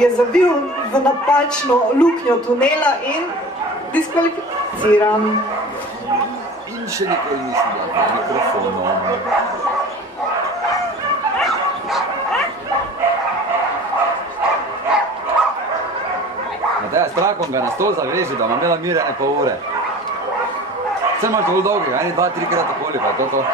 je zavil v napačno luknjo tunela in diskvalificiran. In še nikoli nisem bila na mikrofonu. Mateja, s trakom ga na stol zaveži, da ima imela mirene pol ure. Vse imaš dovolj dolgega, 1, 2, 3 krat okoli, pa je to.